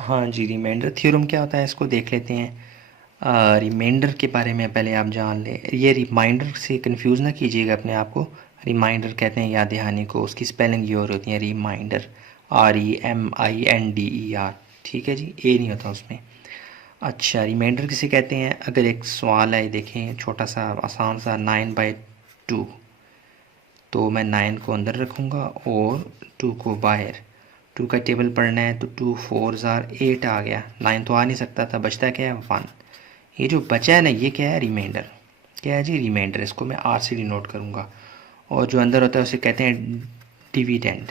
हाँ जी, remainder theorem क्या होता है इसको देख लेते हैं। रिमाइंडर के बारे में पहले आप जान लें। ये रिमाइंडर से कंफ्यूज ना कीजिएगा अपने आप को। रिमाइंडर कहते हैं याद दहानी को, उसकी स्पेलिंग ये और होती है रिमाइंडर, REMINDER। ठीक है जी, ए नहीं होता उसमें। अच्छा, रिमाइंडर किसे कहते हैं? अगर एक सवाल है, देखें छोटा सा आसान सा, 9/2, तो मैं 9 को अंदर रखूँगा और 2 को बाहर। 2 का टेबल पढ़ना है तो 2 4 ज़ार 8 आ गया। 9 तो आ नहीं सकता था, बचता क्या है? 1। ये जो बचा है ना, ये क्या है? रिमाइंडर। क्या है जी? रिमाइंडर। इसको मैं आर से डिनोट करूँगा। और जो अंदर होता है उसे कहते हैं डिविडेंड,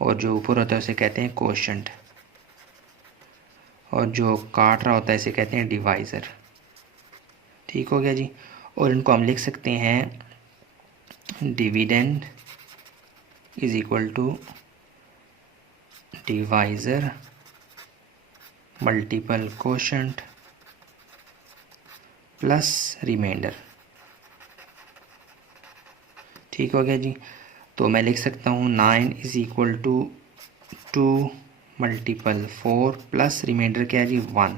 और जो ऊपर होता है उसे कहते हैं कोशेंट, और जो काट रहा होता है इसे कहते हैं डिवाइज़र। ठीक हो गया जी। और इनको हम लिख सकते हैं dividend is equal to divisor multiple quotient plus remainder. ठीक हो गया जी। तो मैं लिख सकता हूँ 9 is equal to 2 multiple 4 plus remainder क्या है जी? 1।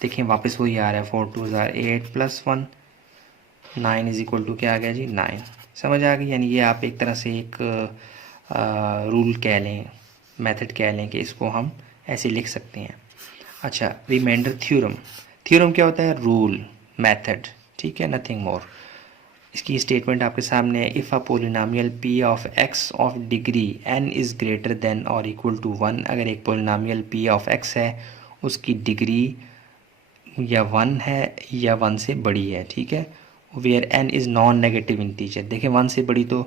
देखें वापस वही आ रहा है, 4 2 ज़ार 8 प्लस 1। 9 इज इक्वल टू क्या आ गया जी? 9। समझ आ गई? यानी ये आप एक तरह से एक रूल कह लें, मेथड कह लें कि इसको हम ऐसे लिख सकते हैं। अच्छा, रिमाइंडर थ्योरम। थ्योरम क्या होता है? Rule, method. ठीक है, नथिंग मोर। इसकी स्टेटमेंट आपके सामने है। If a polynomial P of x of degree n is greater than और इक्वल टू 1, अगर एक पोलिनोमियल पी ऑफ एक्स है, उसकी डिग्री या 1 है या 1 से बड़ी है। ठीक है, where n is non negative integer. देखें 1 से बड़ी तो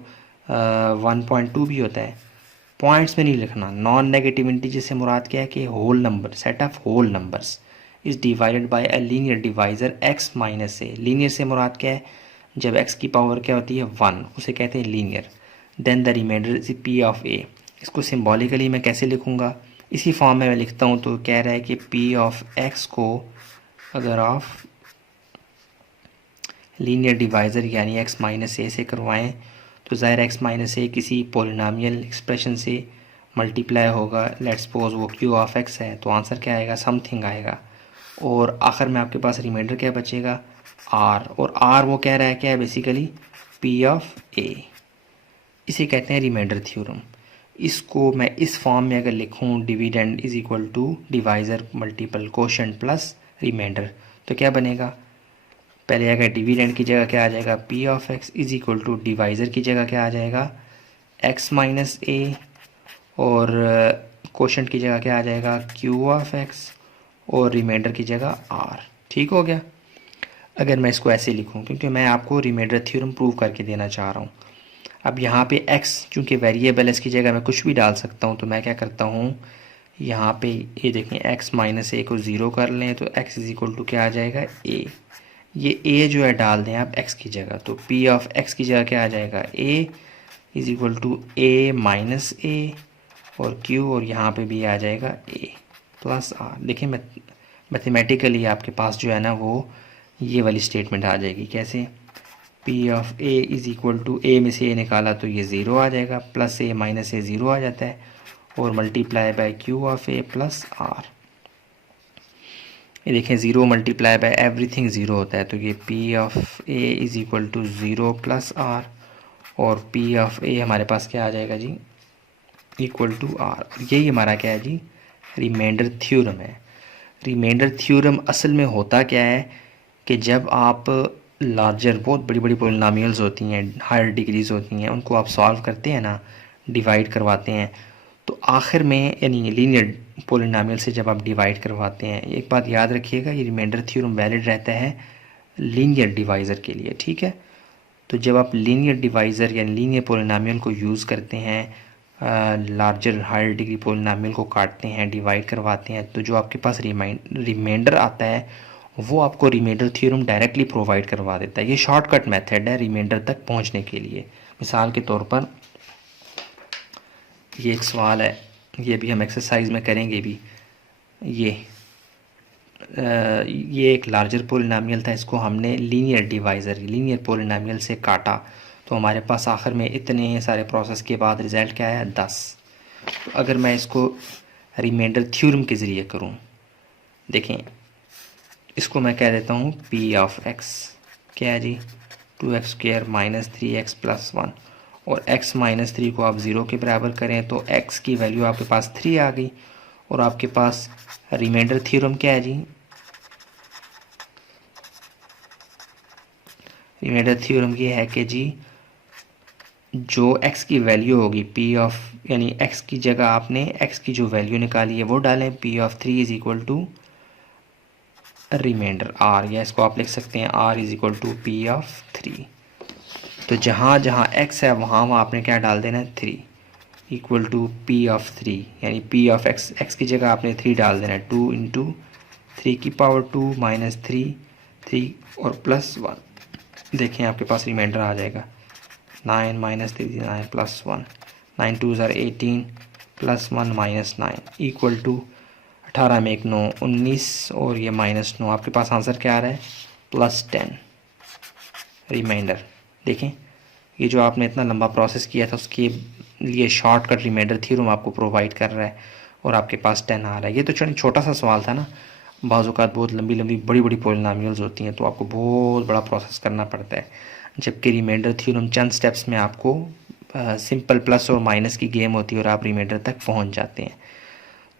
1.2 भी होता है। पॉइंट्स में नहीं लिखना। नॉन नेगेटिव इंटीजर से मुराद क्या है कि whole number, set of whole numbers is divided by a linear divisor x minus A. Linear से मुराद क्या है? जब x की पावर क्या होती है? 1, उसे कहते हैं linear. Then the remainder is p of a। इसको सिम्बॉलिकली मैं कैसे लिखूँगा? इसी फॉर्म में मैं लिखता हूँ। तो कह रहा है कि p ऑफ x को अगर आप लीनियर डिवाइज़र यानी x माइनस ए से करवाएं तो ज़ाहिर x माइनस ए किसी पोलिनोमियल एक्सप्रेशन से मल्टीप्लाई होगा। लेट्स सपोज वो q ऑफ x है, तो आंसर क्या आएगा? समथिंग आएगा। और आखिर में आपके पास रिमाइंडर क्या बचेगा? r। और r वो कह रहा है क्या है? Basically p of a। इसे कहते हैं रिमाइंडर थ्योरम। इसको मैं इस फॉर्म में अगर लिखूं, dividend is equal to divisor multiple quotient plus remainder, तो क्या बनेगा? पहले अगर डिविडेंड की जगह क्या आ जाएगा? p of x is equal to divisor की जगह क्या आ जाएगा? x माइनस ए, और कोशेंट की जगह क्या आ जाएगा? q ऑफ x, और रिमाइंडर की जगह r। ठीक हो गया। अगर मैं इसको ऐसे लिखूं, क्योंकि मैं आपको रिमाइंडर थ्योरम प्रूव करके देना चाह रहा हूँ। अब यहाँ पे x चूँकि वेरिएबल है, इसकी जगह मैं कुछ भी डाल सकता हूँ, तो मैं क्या करता हूँ, यहाँ पे ये देखें x माइनस ए को 0 कर लें तो x इज इक्वल टू क्या आ जाएगा? a। ये a जो है डाल दें आप x की जगह, तो p ऑफ x की जगह क्या आ जाएगा? a is equal to a minus a, और q, और यहाँ पे भी आ जाएगा a प्लस r। देखिए मैथमेटिकली आपके पास जो है ना वो ये वाली स्टेटमेंट आ जाएगी। कैसे? p of a is equal to a में से a निकाला तो ये 0 आ जाएगा, प्लस a माइनस ए 0 आ जाता है, और multiply by q of a plus r। ये देखें 0 मल्टीप्लाई बाय एवरीथिंग 0 होता है, तो ये p of a is equal to 0 plus r, और p ऑफ a हमारे पास क्या आ जाएगा जी? Equal to r। यही हमारा क्या है जी? रिमाइंडर थ्योरम है। रिमाइंडर थ्योरम असल में होता क्या है कि जब आप लार्जर, बहुत बड़ी बड़ी पोलिनोमियल्स होती हैं, हायर डिग्रीज होती हैं, उनको आप सॉल्व करते हैं ना, डिवाइड करवाते हैं, तो आखिर में यानी लीनियर पोलिनोमियल से जब आप डिवाइड करवाते हैं, एक बात याद रखिएगा, ये रिमाइंडर थ्योरम वैलिड रहता है लीनियर डिवाइज़र के लिए। ठीक है, तो जब आप लीनियर डिवाइज़र यानी लीनियर पोलिनोमियल को यूज़ करते हैं, लार्जर हायर डिग्री पोलिनोमियल को काटते हैं, डिवाइड करवाते हैं, तो जो आपके पास रिमाइंडर आता है वो आपको रिमाइंडर थ्योरम डायरेक्टली प्रोवाइड करवा देता है। ये शॉर्टकट मेथड है रिमाइंडर तक पहुंचने के लिए। मिसाल के तौर पर ये एक सवाल है, ये भी हम एक्सरसाइज में करेंगे भी। ये एक लार्जर पोलिनोमियल था, इसको हमने लीनियर डिवाइज़र लीनियर पोलिनोमियल से काटा, तो हमारे पास आखिर में इतने सारे प्रोसेस के बाद रिज़ल्ट क्या आया? 10। तो अगर मैं इसको रिमाइंडर थ्योरम के ज़रिए करूँ। देखें, इसको मैं कह देता हूँ पी ऑफ एक्स, क्या है जी, 2x² माइनस 3x प्लस 1, और x माइनस 3 को आप 0 के बराबर करें तो x की वैल्यू आपके पास 3 आ गई, और आपके पास रिमाइंडर थ्योरम क्या है जी, रिमाइंडर थ्योरम ये है कि जी जो x की वैल्यू होगी p ऑफ, यानी x की जगह आपने x की जो वैल्यू निकाली है वो डालें, p of 3 is equal to remainder r, या इसको आप लिख सकते हैं r is equal to p of 3। तो जहाँ जहाँ x है वहाँ वहाँ आपने क्या डाल देना है 3, इक्वल टू p ऑफ 3, यानी p ऑफ x की जगह आपने 3 डाल देना है, 2 इंटू 3 की पावर 2 माइनस 3 और प्लस 1। देखें आपके पास रिमाइंडर आ जाएगा 9 माइनस 3 9 प्लस 1, 9 2 ज़ार 18 प्लस 1 माइनस 9 इक्वल टू 18 में 1 9 19 और ये माइनस 9। आपके पास आंसर क्या आ रहा है, प्लस 10 रिमाइंडर। देखें, ये जो आपने इतना लंबा प्रोसेस किया था उसके लिए शॉर्टकट रिमाइंडर थ्योरम आपको प्रोवाइड कर रहा है और आपके पास 10 आ रहा है। ये तो छोटा सा सवाल था ना, बाज़ औक़ात बहुत लंबी लंबी बड़ी बड़ी पॉलिनॉमियल्स होती हैं तो आपको बहुत बड़ा प्रोसेस करना पड़ता है, जबकि रिमाइंडर थ्योरम चंद स्टेप्स में आपको सिंपल प्लस और माइनस की गेम होती है और आप रिमाइंडर तक पहुंच जाते हैं।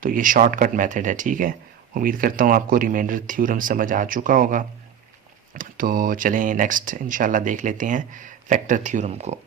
तो ये शॉर्टकट मेथड है, ठीक है। उम्मीद करता हूँ आपको रिमाइंडर थ्योरम समझ आ चुका होगा। तो चलें नेक्स्ट इंशाल्लाह देख लेते हैं फैक्टर थ्योरम को।